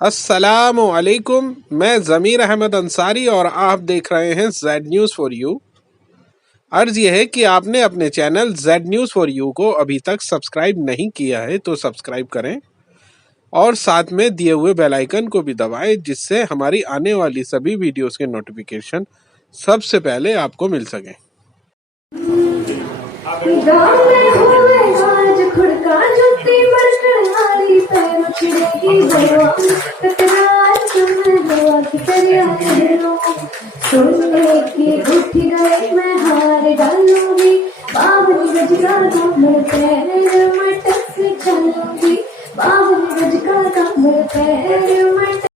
अस्सलामु अलैकुम। मैं ज़मीर अहमद अंसारी और आप देख रहे हैं जेड न्यूज़ फॉर यू। अर्ज़ यह है कि आपने अपने channel Z news for you को अभी तक सब्सक्राइब नहीं किया है तो सब्सक्राइब करें और साथ में दिए हुए बेल आइकन को भी दबाएं, जिससे हमारी आने वाली सभी वीडियोस के नोटिफिकेशन सबसे पहले आपको मिल सकें। सुनने की उठ गए मैं हार डालूंगी, बावन गज का कमर पैर मटक से चलूंगी, बावन गज का कमर पैर मटक।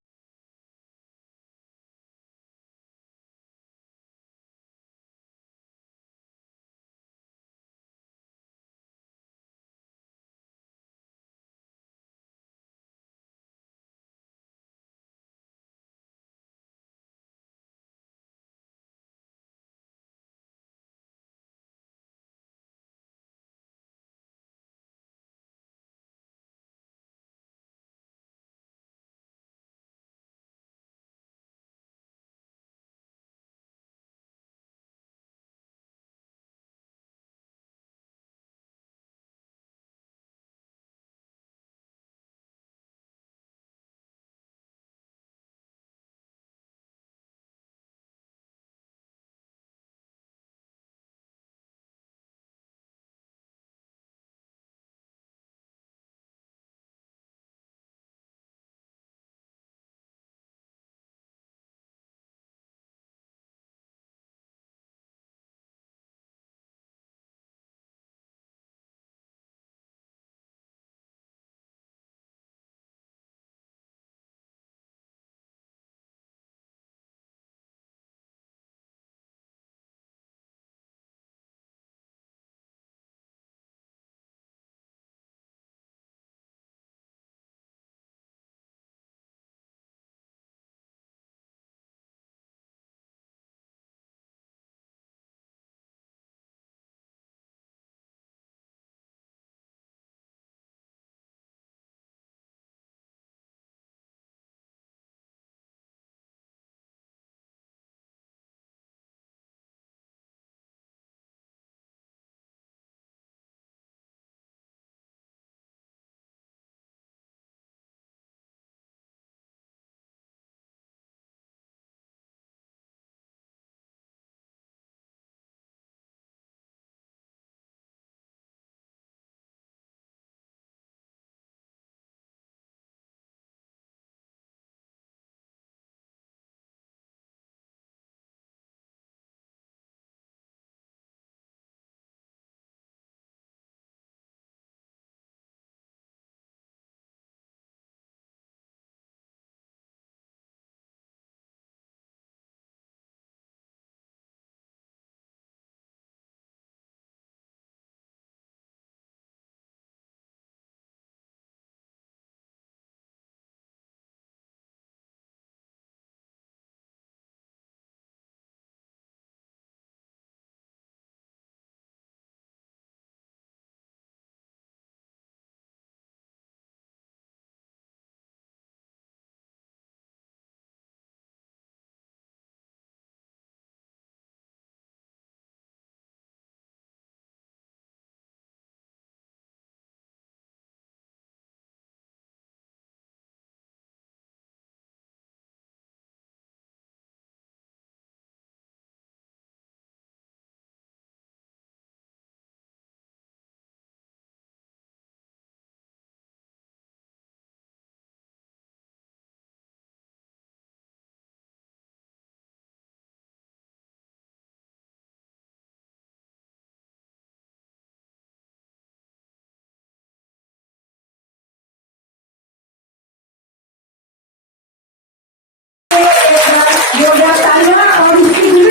और इसकी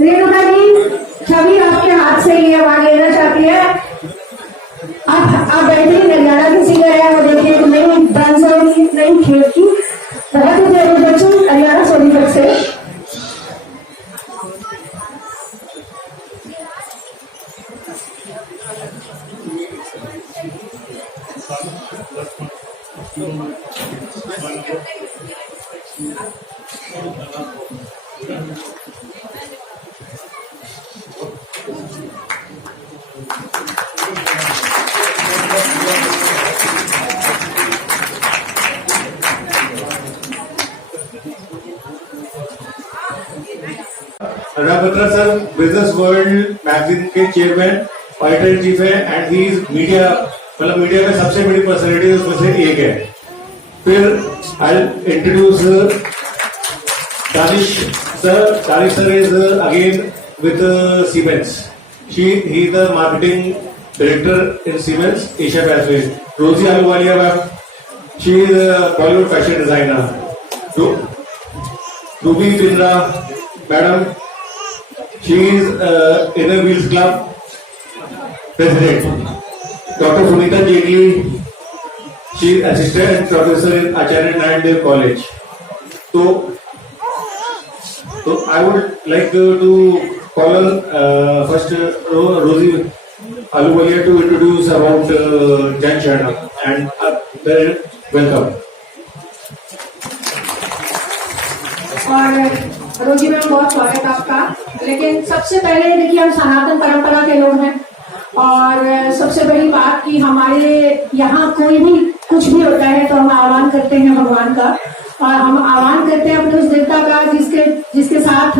रेणुका जी छवि आपके हाथ से ये वहां लेना चाहती है। आप बैठे नजारा किसी का है वो देखिए, नहीं डांस होगी नहीं खेल की बहुत ही प्यारे बच्चों हरियाणा सोनीपत से। Anurag Batra sir business world magazine के चेयरमैन एडिटर इन चीफ है एंड ही इज मीडिया, मतलब मीडिया में सबसे बड़ी पर्सनैलिटी उसमें से एक है. फिर I introduce Danish sir. Danish sir is again with Siemens. He is the marketing director in Siemens Asia Pacific. Rosy Ahluwalia ma'am, she is Bollywood fashion designer. Ruby Bindra madam, she is Inner Wheels Club president. Dr. Sunita Jegli, she is assistant professor in Acharya Nayan College. So I would like to call on first Rosie Aluwalia to introduce about Jan Chana and welcome. और रोजी ma'am बहुत स्वागत आपका. लेकिन सबसे पहले देखिए हम सनातन परंपरा के लोग हैं और सबसे बड़ी बात कि हमारे यहाँ कोई भी कुछ भी होता है तो हम आह्वान करते हैं भगवान का, और हम आह्वान करते हैं अपने उस देवता का जिसके साथ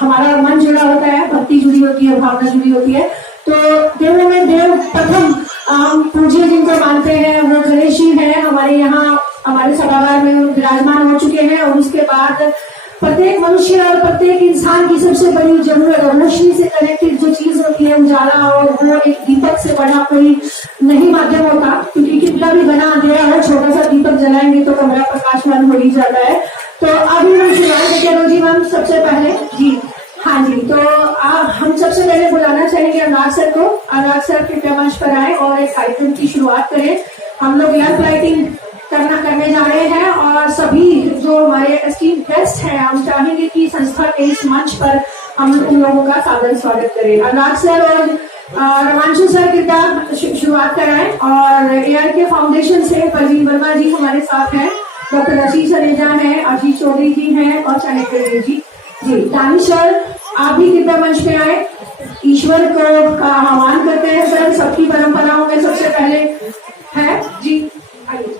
हमारा मन जुड़ा होता है, भक्ति जुड़ी होती है, भावना जुड़ी होती है. तो देवों में देव प्रथम हम पूज्य जिनको मानते हैं वो गणेश जी है. हमारे यहाँ हमारे सभागार में विराजमान हो चुके हैं. और उसके बाद प्रत्येक मनुष्य और प्रत्येक इंसान की सबसे बड़ी जरूरत रोशनी से कनेक्टेड जो चीज होती है उजाला, और वो एक दीपक से बड़ा कोई नहीं माध्यम होता, क्योंकि कितना भी बना अंधेरा हो छोटा सा दीपक जलाएंगे तो कमरा प्रकाशमान हो ही जाता है. तो अभी हम शुरुआत करते रोजी मैम सबसे पहले जी. हाँ जी, तो हम सबसे पहले बुलाना चाहेंगे अनुराग सर को. अनुराग सर कृपया मंच पर आए और एक कार्यक्रम की शुरुआत करें. हम लोग लैंप लाइटिंग करने जा रहे हैं और सभी जो हमारे एस्टीम गेस्ट हैं हम चाहेंगे कि संस्था के इस मंच पर हम उन लोगों का सादर स्वागत करें. अनुराग सर और रमांशु सर कृपया शुरुआत कराएं. और ARK फाउंडेशन से परवीन वर्मा जी हमारे साथ हैं, डॉक्टर आशीष सनेजा हैं, आशीष चौधरी जी हैं और चाणक्य जी. दानिश सर आप भी कृपया मंच पे आए. ईश्वर को आह्वान करते हैं सर. सबकी परंपराओं में सबसे पहले है जी. आइए.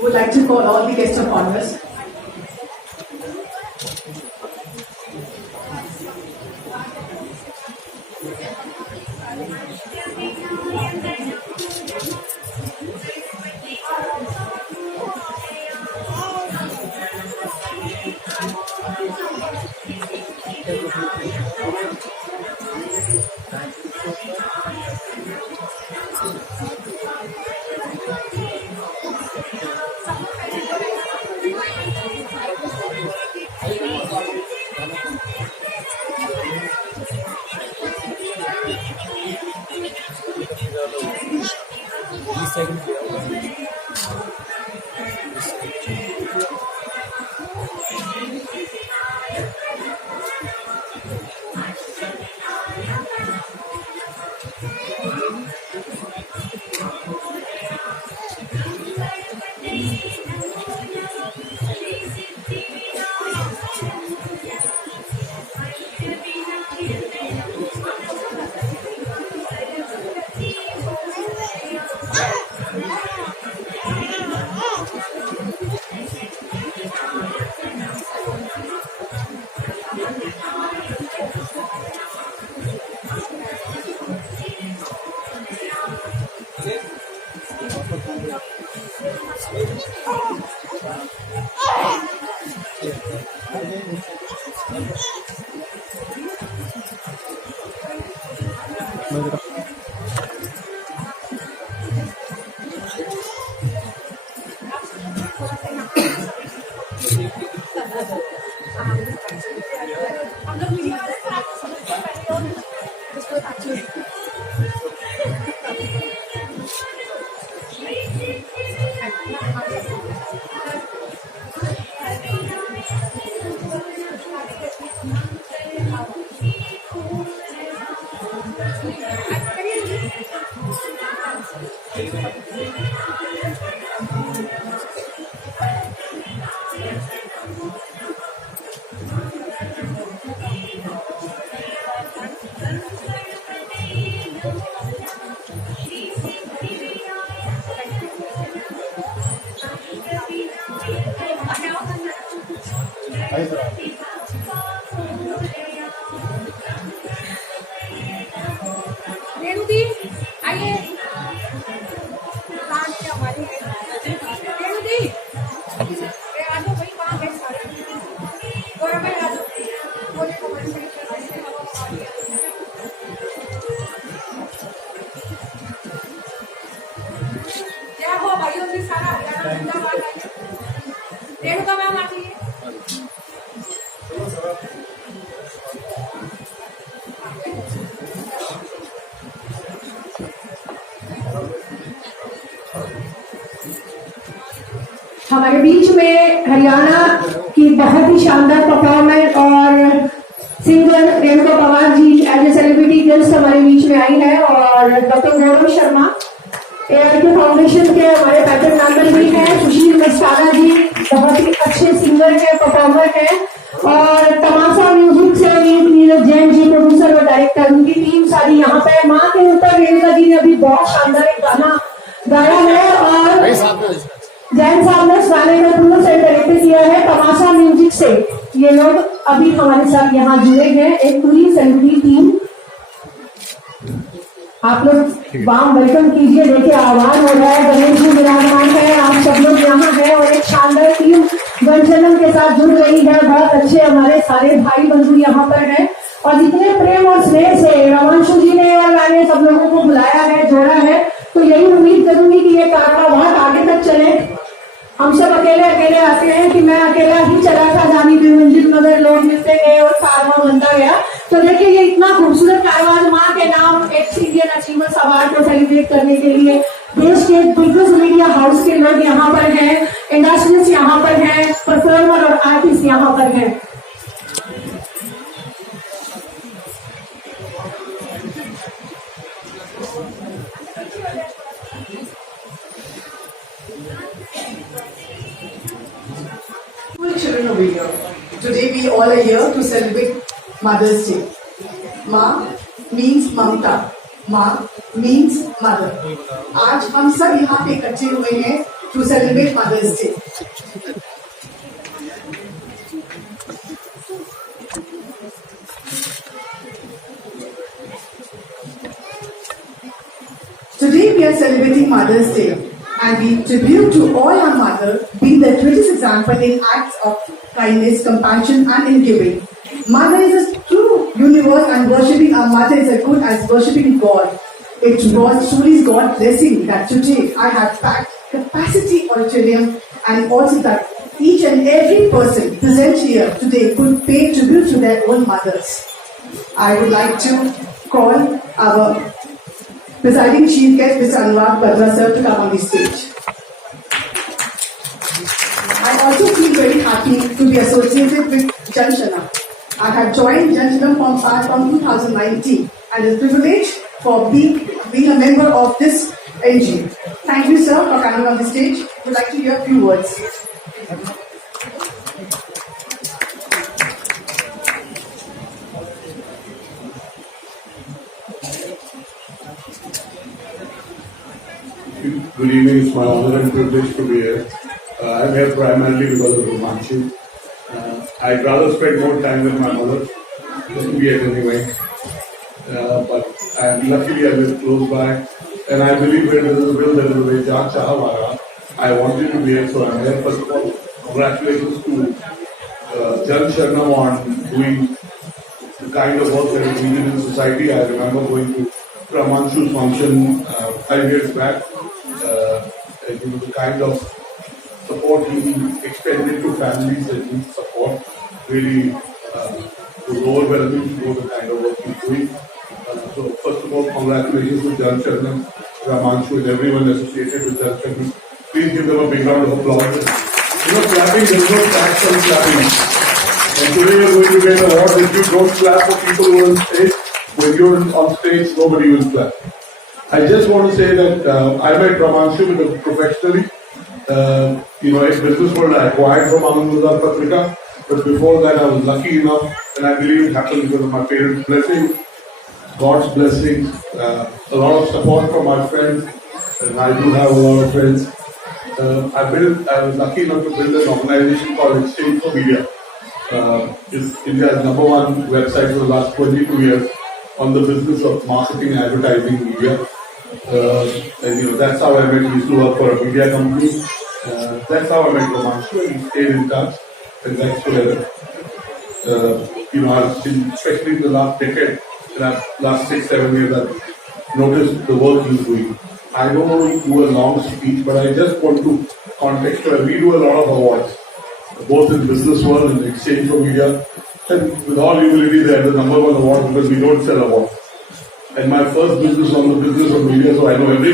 Would like to call all the guests of honors. Renu दी आइए। कहाँ है हमारी रेणु दी? आ जाओ भाई, कहाँ गए सारे? गौरव भाई आ जाओ। बोले को बड़ी सही से क्या हो भाइयों से सारा हरियाणा जिंदाबाद आइए। रेणुका मैम आ जाइए। हमारे बीच में हरियाणा की बहुत ही शानदार परफॉर्मेंस और singer Renuka Pawar ji as a celebrity guest हमारे बीच में आई है, और doctor Gaurav Sharma ARK foundation के हमारे पैटर्न मेंबर भी हैं। सुशील मस्ताना जी बहुत ही अच्छे सिंगर है, परफॉर्मर है, और तमाशा म्यूजिक से नीरज जैन जी प्रोड्यूसर और डायरेक्टर, उनकी टीम सारी यहाँ पे। माँ के ऊपर रेणुका जी ने अभी बहुत शानदार एक गाना गाया है, और जैन साहब ने उस गाने का पूरा सेट डायरेक्ट किया है तमाशा म्यूजिक से। ये लोग अभी हमारे साथ यहाँ जुड़े हैं, एक पूरी सेलिब्रिटी टीम। आप लोग वाम वेलकम कीजिए। देखिए आह्वान हो रहा है, गणेश जी विराजमान है, आप सब लोग यहाँ हैं, और एक शानदार टीम जनजनम के साथ जुड़ रही है। बहुत अच्छे हमारे सारे भाई बंधु यहाँ पर हैं, और जितने प्रेम और स्नेह से रमांशु जी ने और मैंने सब लोगों को बुलाया है, जोड़ा है, तो यही उम्मीद करूंगी कि ये कारवा बहुत आगे तक चले। हम सब अकेले अकेले आते हैं कि मैं अकेला ही चला था जानी मंजिल, मगर लोग मिलते गए और कारवा बनता गया। तो देखिए ये इतना खूबसूरत कारवा माँ के नाम एक इंडियन अचीवमेंट अवार्ड को सेलिब्रेट करने के लिए देश के बिगेस्ट मीडिया हाउस के लोग यहाँ पर हैं, इंडस्ट्रियलिस्ट यहाँ पर हैं, परफॉर्मर और आर्टिस्ट यहाँ पर हैं। Children over here. Today we all are here to celebrate Mother's Day. Ma means Mamta. Ma means mother. आज हम सब यहाँ पे इकट्ठे हुए हैं to celebrate Mother's Day. Today we are celebrating Mother's Day, and we tribute to all our mother, being the greatest example in acts of kindness, compassion, and in giving. Mother is a true universe, and worshipping our mother is as good as worshipping God. It was truly God's blessing that today I have packed capacity auditorium, and also that each and every person present here today could pay tribute to their own mothers. I would like to call our presiding chief guest, Mr. Anurag Badra sir, to come on the stage. I also feel very happy to be associated with Janshana. I have joined Janshana from 2019, and is privileged for being a member of this NGO. Thank you, sir, for coming on the stage. Would like to hear a few words. Good evening. It's my honor and privilege to be here. I'm here primarily because of Romanchu. I'd rather spend more time with my mother, just to be at anyway. But luckily I live close by, and I believe where there is a will, there is a way. Jaan chaha wara. I wanted to be here, so I'm here. First of all, congratulations to Jan Sharnam on doing the kind of work that is needed in society. I remember going to Romanchu's function 5 years back. The kind of support he extended to families that need support really was overwhelming to know the kind of work he's doing. So first of all, congratulations to Jan Sharnam, Ramanshu, and everyone associated with Jan Sharnam. Please give them a big round of applause. Clapping, there is no tax on clapping. And today you're going to get an award. If you don't clap for people who are on stage, when you're on stage, nobody will clap. I just want to say that I met Ramanshu professionally. In business world, I acquired from Anandazar Patrika. But before that, I was lucky enough, and I believe it happened because of my parents' blessing, God's blessing, a lot of support from my friends, and I do have a lot of friends. I was lucky enough to build an organization called Exchange for Media. is India's #1 website for the last 22 years on the business of marketing, advertising, media. And that's how I met. We used to work for a media company. That's how I met Romanchu, and we stayed in touch, and that's together. Especially in the last decade, in the last 6-7 years, I've noticed the work he's doing. I don't want to do a long speech, but I just want to contextualize. We do a lot of awards, both in business world and exchange for media. And with all humility, they are the #1 award because we don't sell awards. And my first business on the business of media, so I know every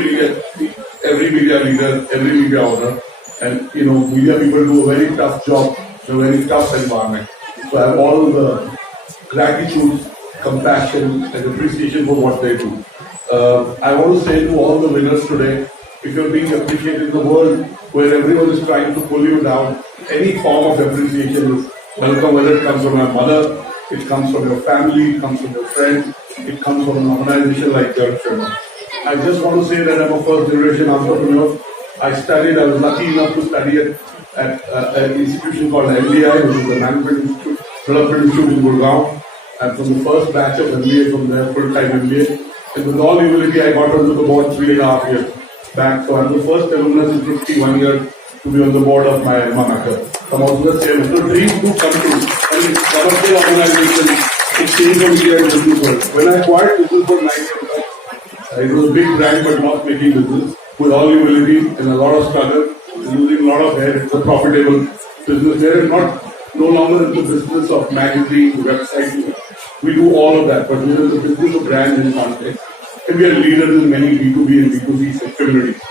media leader, every media owner. And media people do a very tough job in a very tough environment. So I have all the gratitude, compassion, and appreciation for what they do. I want to say to all the winners today, if you're being appreciated in the world where everyone is trying to pull you down, any form of appreciation is welcome, whether it comes from your mother, it comes from your family, it comes from your friends, it comes from an organization like Church Sherman. I just want to say that I'm a first generation entrepreneur. I was lucky enough to study at an institution called MDI, which is the Management Institute, Development Institute in Gurgaon. I'm from the first batch of MBA from there, full-time MBA. And with all humility, I got onto the board 3.5 years back. So I'm the first alumnus in 51 years to be on the board of my alma mater. I'm also the chairman. So dreams do come true. I mean, commercial organization, exchange of media and business world. When I acquired business for 9 years back, it was a big brand but not making business. With all humility and a lot of struggle, losing a lot of hair, it's a profitable business. We are no longer in the business of magazine, website. We do all of that, but we are in the business of brand and content. And we are leaders in many B2B and B2C communities.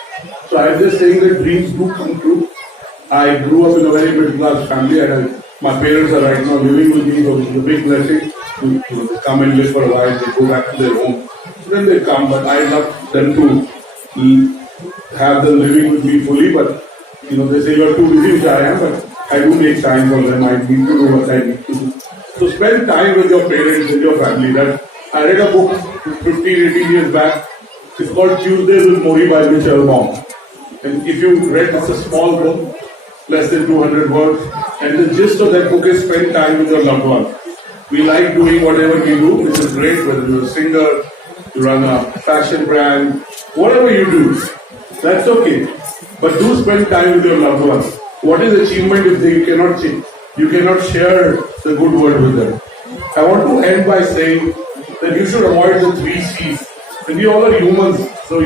So I'm just saying that dreams do come true. I grew up in a very middle class family, and my parents are right now living with me, so it's a big blessing to come and live for a while. They go back to their home. Then they come, but I love them to have them living with me fully, but they say you're too busy, which I am, but I do make time for them. I need to do what I need to do. So spend time with your parents and your family. I read a book 15-18 years back. It's called Tuesdays with Mori by Michelle Baum. And if you read, it's a small book, less than 200 words. And the gist of that book is spend time with your loved ones. We like doing whatever we do, which is great, whether you're a singer, you run a fashion brand, whatever you do, that's okay. But do spend time with your loved ones. What is achievement if you cannot share the good word with them? I want to end by saying that you should avoid the 3 C's. And we all are humans, so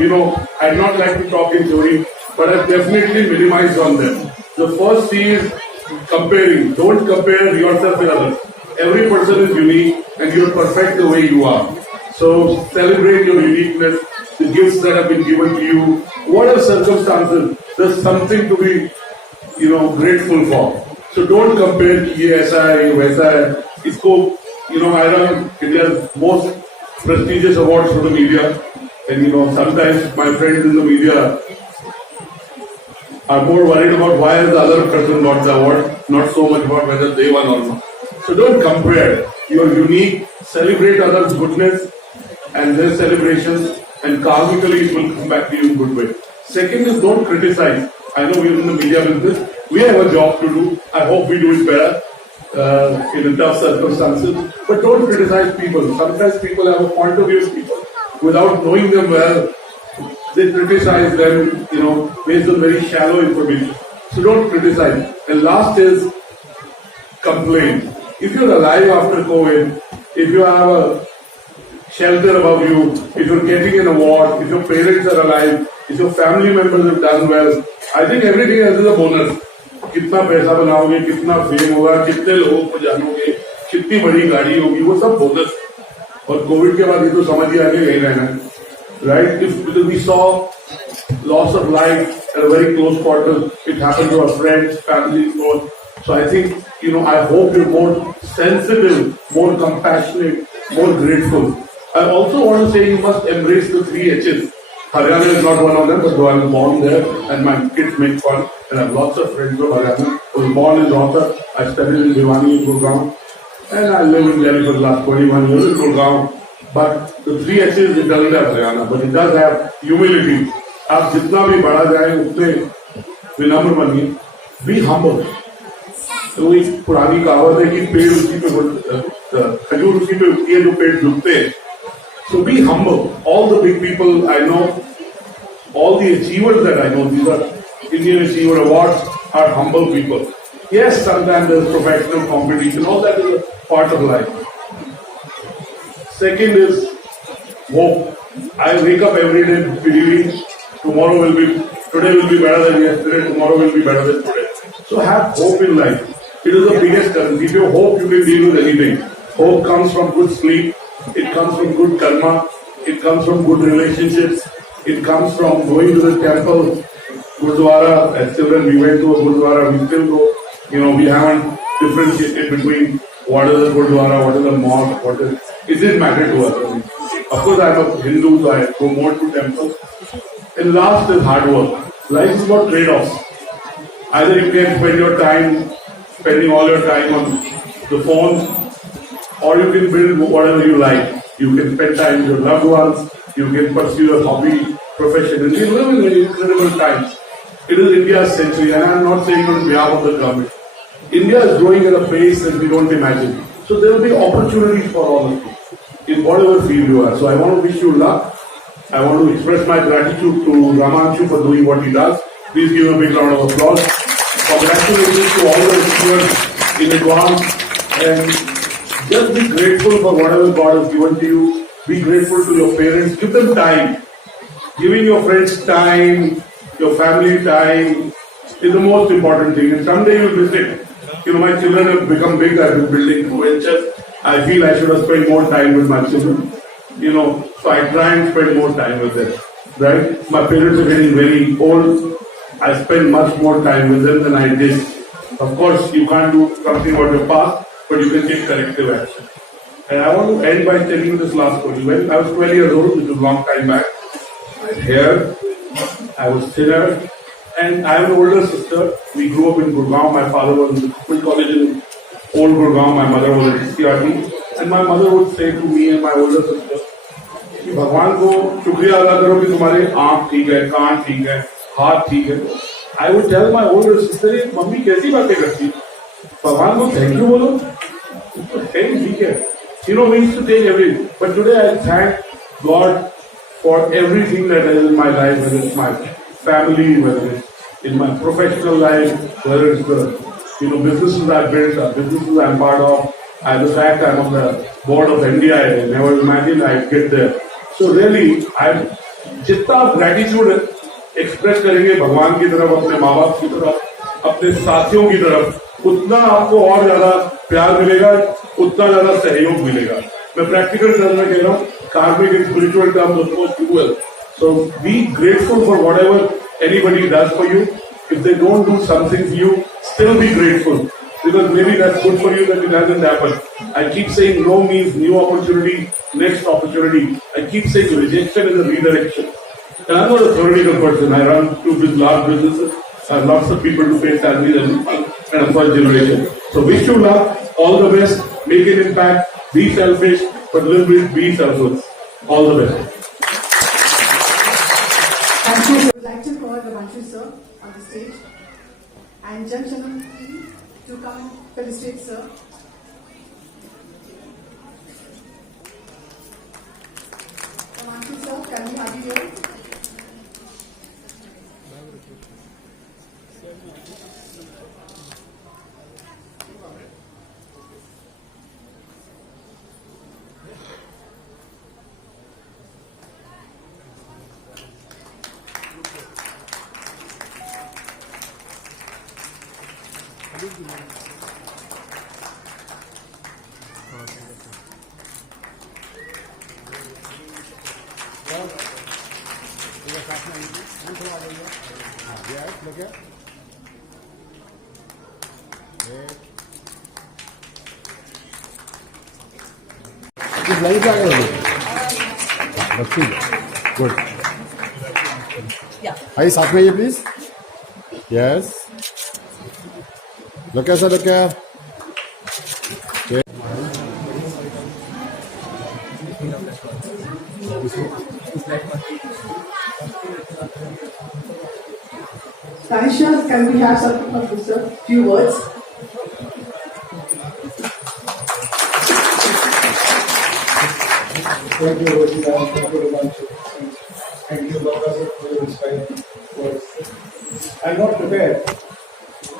I'd not like to talk in theory, but I've definitely minimized on them. The first C is comparing. Don't compare yourself with others. Every person is unique and you're perfect the way you are. So celebrate your uniqueness, the gifts that have been given to you. Whatever circumstances, there's something to be, grateful for. So don't compare ye aisa hai, waisa hai. Isko, I run India's most prestigious awards for the media. And sometimes my friends in the media are more worried about why has the other person got the award, not so much about whether they won or not. So don't compare. You're unique. Celebrate others' goodness and their celebrations, and karmically it will come back to you in a good way. Second is don't criticize. I know we're in the media business. We have a job to do. I hope we do it better in tough circumstances. But don't criticize people. Sometimes people have a point of view of people. Without knowing them well, they criticize them, based on very shallow information. So don't criticize. And last is complain. If you're alive after COVID, if you have a shelter above you, if you're getting an award, if your parents are alive, if your family members have done well, I think everything else is a bonus. कितना पैसा बनाओगे, कितना fame होगा, कितने लोगों को जानोगे, कितनी बड़ी गाड़ी होगी, वो सब बोनस. और कोविड के बाद ये तो समझ ही आ गया यही रहना है, right? Because we saw loss of life at a very close quarter. It happened to our friends, families, so I think I hope you're more sensitive, more compassionate, more grateful. I also want to say you must embrace the 3 H's. Haryana is not one of them, but though I was born there and my kids make fun, and I have lots of friends from Haryana. I was born in Rohtak, I studied in Bhiwani in Gurgaon, and I live in Delhi for the last 21 years in Gurgaon. But the 3 H's, it doesn't have Haryana, but it does have humility. आप जितना भी बड़ा जाए उतने विनम्र बनिए. Be humble. तो एक पुरानी कहावत है कि पेड़ उसी पे खजूर उसी पे उगती है जो पेड़ झुकते हैं. So be humble. All the big people I know, all the achievers that I know, these are Indian Achiever Awards, are humble people. Yes, sometimes there's professional competition, all that is a part of life. Second is hope. I wake up every day believing today will be better than yesterday, tomorrow will be better than today. So have hope in life. It is the biggest currency. If you have hope, you can deal with anything. Hope comes from good sleep. It comes from good karma. It comes from good relationships. It comes from going to the temple, Gurdwara. As children, we went to a Gurdwara. We still go. We haven't differentiated between what is a Gurdwara, what is a mosque, it didn't matter to us. Of course, I'm a Hindu, so I go more to temples. And last is hard work. Life is about trade-offs. Either you can spending all your time on the phone, or you can build whatever you like. You can spend time with your loved ones. You can pursue your hobby, profession. And we live in incredible times. It is India's century, and I'm not saying on behalf of the government. India is growing at a pace that we don't imagine. So there will be opportunities for all of you in whatever field you are. So I want to wish you luck. I want to express my gratitude to Ramanshu for doing what he does. Please give him a big round of applause. Congratulations to all the viewers in advance, and just be grateful for whatever God has given to you. Be grateful to your parents. Give them time. Giving your friends time, your family time is the most important thing. And someday you'll miss it. My children have become big. I've been building ventures. I feel I should have spent more time with my children. So I try and spend more time with them. Right? My parents are getting very old. I spend much more time with them than I did. Of course, you can't do something about your past, but you can take corrective action. And I want to end by telling you this last story. When I was 12 years old, which was a long time back, I had hair, I was thinner, and I have an older sister. We grew up in Gurgaon. My father was in the School College in Old Gurgaon. My mother was at CRT. And my mother would say to me and my older sister, कि भगवान को शुक्रिया अदा करो कि तुम्हारे आँख ठीक है, कान ठीक है, हाथ ठीक है. I would tell my older sister, mummy कैसी बातें करती है, भगवान को थैंक यू बोलो, ठीक है. We used to take everything. But today I thank God for everything that is in my life, whether it's my family, whether it's in my professional life, whether it's the businesses I've built, businesses I'm part of. The fact I'm on the board of NDI, I never imagined I'd get there. So really, जितना gratitude express करेंगे भगवान की तरफ, अपने माँ बाप की तरफ, अपने साथियों की तरफ, उतना आपको और ज्यादा प्यार मिलेगा, उतना ज्यादा सहयोग मिलेगा. मैं प्रैक्टिकल टर्म में कह रहा हूँ, कार्मिक and spiritual terms of course equal. So be grateful for whatever anybody does for you. If they don't do something for you, still be grateful. Because maybe that's good for you that it hasn't happened. I keep saying no means new opportunity, next opportunity. I keep saying rejection is a redirection. And I'm not a theoretical person. I run two large businesses. I have lots of people to pay salaries every month, and I'm first generation. So wish you luck, all the best, make an impact, be selfish, but little bit be selfless. All the best. Thank you. I would like to call Ramanshu sir on the stage and Jan to come to the stage, sir. Ramanshu sir, can we have you here? Good. Hi, साथ में ये please. Yes. Look here, sir. Look here. Okay. Tanisha, can we have something from you, sir? Few words. Thank you, Rosita. Thank you, Romanchu. Thank you, Baba, for your inspiring words. I'm not prepared,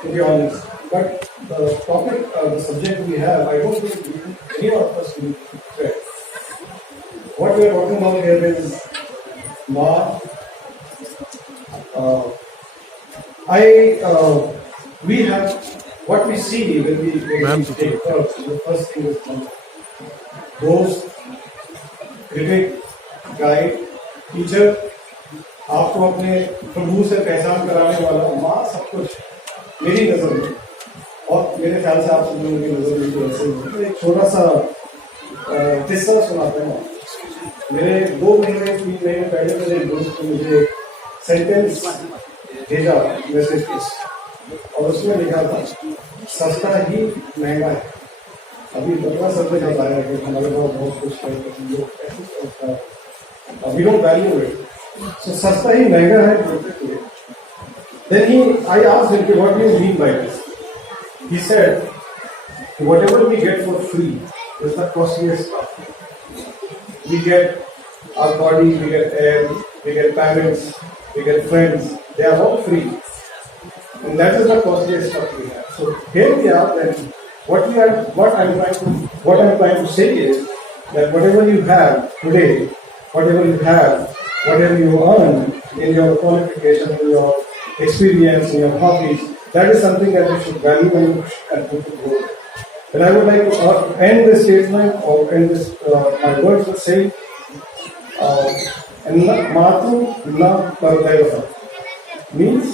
to be honest. But the topic, the subject we have, I don't think any of us will be prepared. What we are talking about here is Ma. We have what we see when we take birth. The first thing is mother. Host, critic, guide, teacher, आपको अपने प्रभु से पहचान कराने वाला माँ सब कुछ मेरी नजर में, और मेरे ख्याल से आप सब लोगों की नजर में भी ऐसे ही। एक छोटा सा किस्सा सुनाते हैं। मेरे 2 महीने 3 महीने पहले मेरे दोस्त ने मुझे सेंटेंस भेजा मैसेज पे, और उसमें लिखा था सस्ता ही महंगा है। अभी 15 शब्द याद आया कि हमारे पास बहुत कुछ है, लोग ऐसे सोचता है, we don't value it. So सस्ता ही महंगा है बोलते थे। Then I asked him, what do you mean by this? He said, whatever we get for free is the costliest stuff. We get our body, we get air, we get parents, we get friends. They are all free, and that is the costliest stuff we have. So here we are. Then what I'm trying to say is that whatever you have today, whatever you earn in your qualification, in your experience, in your hobbies, that is something that you should value and put to growth. And I would like to end this statement or end this my words with saying, "Matu na pardeva," means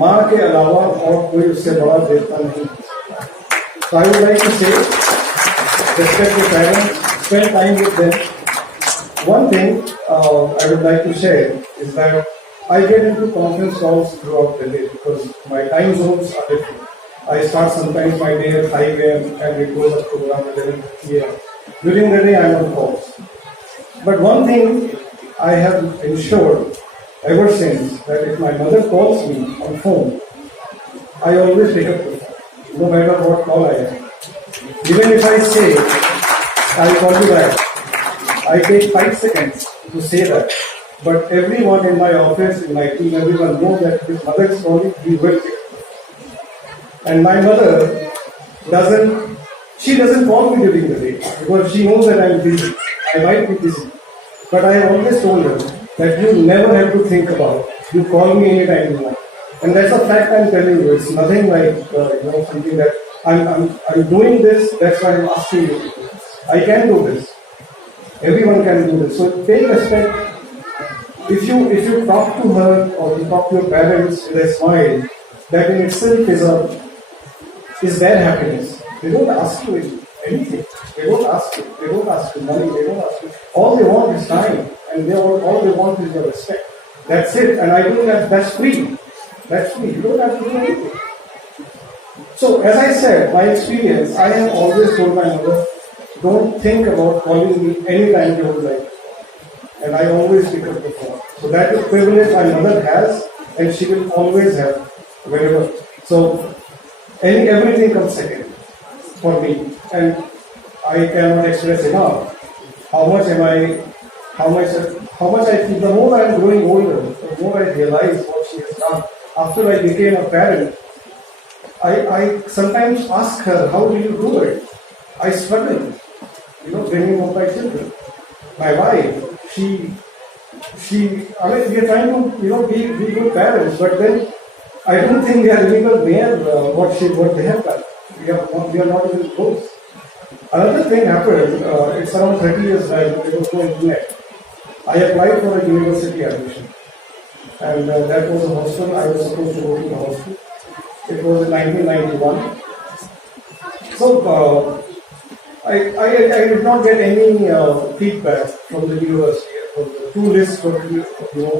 माँ के अलावा और कोई उससे बड़ा देवता नहीं। So I would like to say, respect your parents, spend time with them. One thing I would like to share is that I get into conference calls throughout the day because my time zones are different. I start sometimes my day at 5 a.m. and it goes up to around 11 p.m. During the day I am on calls. But one thing I have ensured ever since, that if my mother calls me on phone, I always pick up the phone, no matter what call I am. Even if I say, I'll call you back, I take 5 seconds to say that. But everyone in my office, in my team, everyone knows that if his mother is calling, he will pick up. And my mother doesn't call me during the day because she knows that I'm busy. I might be busy. But I have always told her that you never have to think about it. You call me anytime you want. And that's a fact I'm telling you. It's nothing like, something that I'm doing this, that's why I'm asking you to do this. I can do this. Everyone can do this. So pay respect. If you talk to her or you talk to your parents with a smile, that in itself is their happiness. They don't ask you anything. They don't ask you. They don't ask you money. They don't ask you. All they want is time, and all they want is your respect. That's it. And I think that's free. That's free. You don't have to do anything. So, as I said, my experience, I have always told my mother, don't think about calling me anytime you would like. And I always pick up the phone. So that is privilege my mother has, and she will always have whenever. So everything comes second for me, and I cannot express enough how much I feel. The more I am growing older, the more I realize what she has done. After I became a parent, I sometimes ask her, how do you do it? I struggle, bringing up my children. My wife, we are trying to, be good parents, but then I don't think we are even near what they have done. We are not even close. Another thing happened, it's around 30 years back, it was no internet. I applied for a university admission. And that was a hostel, I was supposed to go to the hostel. It was in 1991. So, I did not get any feedback from the university. The 2 lists were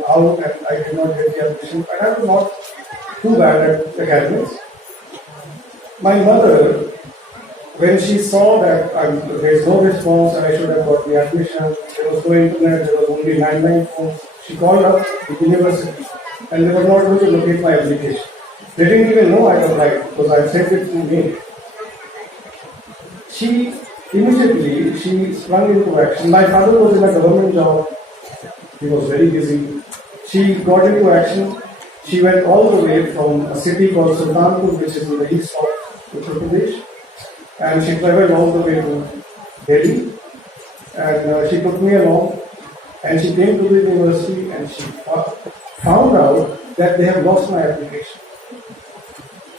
out, and I did not get the admission. And I was not too bad at academics. My mother, when she saw that there is no response and I should have got the admission, there was no internet, there was only landline phones, she called up the university and they were not able to locate my application. They didn't even know I applied because I sent it to me. She immediately she sprung into action. My father was in a government job. He was very busy. She got into action. She went all the way from a city called Sultanpur, which is in the east of Uttar Pradesh, and she traveled all the way to Delhi. And she took me along, and she came to the university, and she found out that they have lost my application.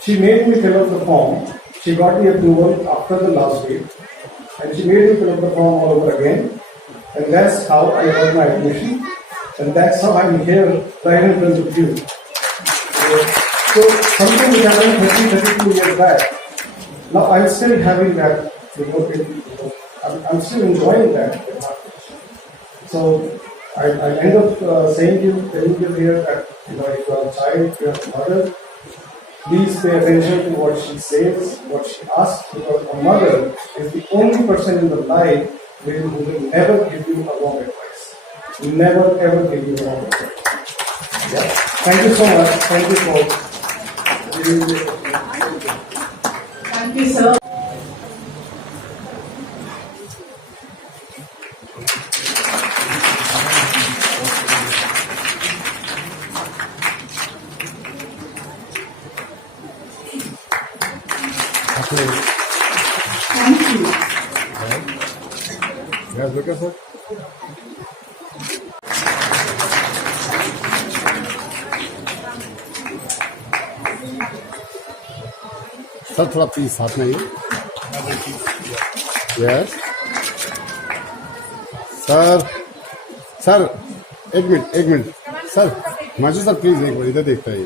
She made me fill up the form. She got the approval after the last day, and she made me fill up the form all over again. And that's how I got my admission, and that's how I'm here right in front of you. So something which happened 32 years back. Now I'm still having that, I'm still enjoying that. So I end up saying to you, telling you here that if you are a child, if you are a mother, please pay attention to what she says, what she asks, because a mother is the only person in the life who will never give you a wrong advice. Never ever give you wrong advice. Yeah. Thank you so much. Thank you for giving me the opportunity. Thank you, sir. Thank you. Yes, look at sir. Sir थोड़ा please साथ में आइए yes sir sir एक minute sir माजू sir please एक बार इधर देखता है